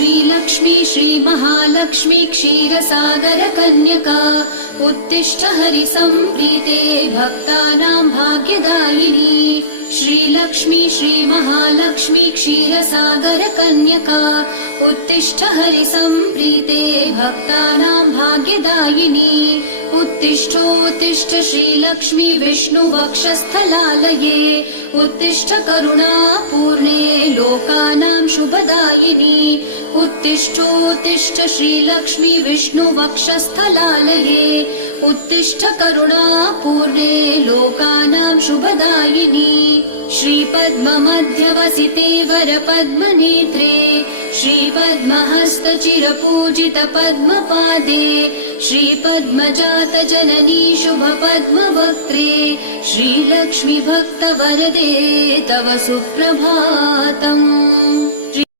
श्रीलक्ष्मी श्रीमहालक्ष्मी क्षीरसागर कन्यका उत्तिष्ठ हरिसम्प्रीते भक्तानां भाग्यदायिनी। श्रीलक्ष्मी श्रीमहालक्ष्मी क्षीरसागर कन्यका उत्तिष्ठ हरिसम्प्रीते भक्तानां भाग्यदायिनी। उत्तिष्ठोत्तिष्ठ श्रीलक्ष्मी विष्णुवक्षस्थलालये उत्तिष्ठ करुणापूर्णे लोकानां शुभदायिनी। उत्तिष्ठोत्तिष्ठ श्रीलक्ष्मी विष्णुवक्षस्थलालये उत्तिष्ठ करुणापूर्णे लोकानां शुभदायिनी। श्रीपद्ममध्यवसिते वरपद्मनेत्रे श्रीपद्महस्तचिरपूजित पद्मपादे श्रीपद्मजात जननी शुभपद्मवक्त्रे श्रीलक्ष्मी भक्तवरदे तव सुप्रभातम्।